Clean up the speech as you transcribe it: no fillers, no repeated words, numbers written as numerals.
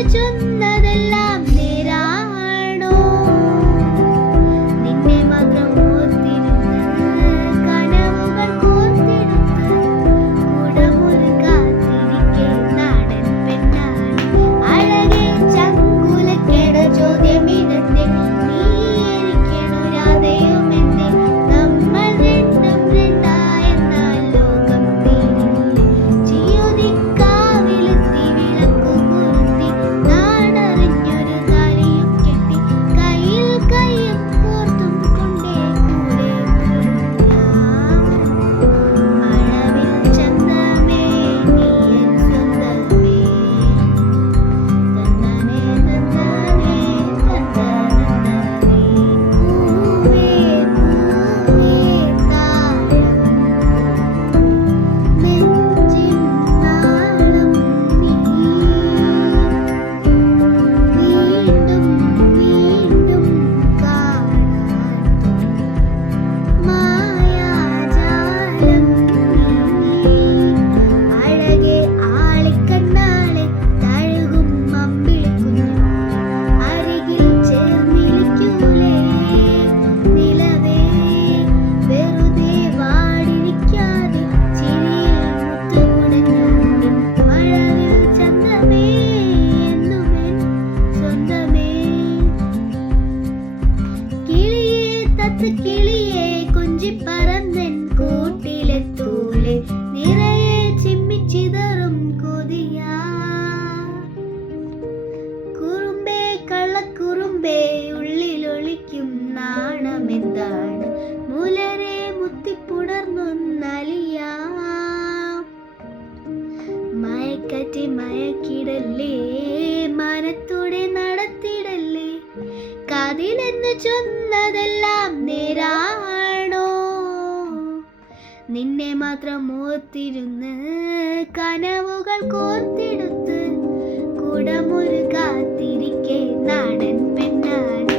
കതിലെന്ന് ചൊന്നതെല്ലാം നേരാണോ? നിന്നെ മാത്രം ഓർത്തിരുന്ന് കനവുകൾ കോർത്തെടുത്ത് കുടമൊരു കാത്തിരിക്കെ നാടൻ പെണ്ണാണ് അഴകെ ചങ്കുലക്കേട ചോദ്യമിതത്തെ നീ എനിക്കെണുരാതെയുമെന്നെ നമ്മൾ രണ്ടും രണ്ടായെന്നാൽ ലോകം തീരില്ലേ ചിയോദിക്കാവിലെത്തി വിളക്കു കൊളുത്തി നാടറിഞ്ഞൊരു താലിയും കെട്ടി കയ്യിൽ കയ്യും കോർത്തും കൊണ്ടേ കൂടെ മഴവിൽ ചന്തമേ നീ എൻ സ്വന്തമേ തന്നനേ തന്നനേ തന്നനേ പൂവേ പൂവേ താരം നെഞ്ചിൻ നാളം നീ വീണ്ടും വീണ്ടും കാണാൻ മായാജാലം നീ അഴകെ ആളിക്കണ്ണാളെ തഴുകും അമ്പിളിക്കുഞ്ഞു അരികിൽ ചേർന്നിരിക്കൂലേ നിലവേ വെറുതെ വാടിരിക്കാതെ ചിരിയിൽ മുത്തുകുടഞ്ഞാൽ മഴവിൽ ചന്തമേ എന്നുമെൻ സ്വന്തമേ കിളിയേ തത്തക്കിളിയേ കൊഞ്ചിപ്പറന്നൻ കൂട്ടിലെത്തൂലെ നിറയെ ചിമ്മിച്ചിതറും കൊതിയാ കുറുമ്പേ കള്ളക്കുറുമ്പേ ഉള്ളിലൊളിക്കും നാണമെന്താണ് മുലരെ മുത്തിപ്പുണർന്നൊന്നലിയാം മയക്കറ്റി മയക്കിടല്ലേ മനത്തോടെ നടത്തിടല്ലേ കതിലെന്ന് ചൊന്നതെല്ലാം നേരാണോ? നിന്നെ മാത്രം ഓർത്തിരുന്ന് കനവുകൾ കോർത്തെടുത്ത് കുടമൊരു കാത്തിരിക്കെ നാടൻ പെണ്ണാണ്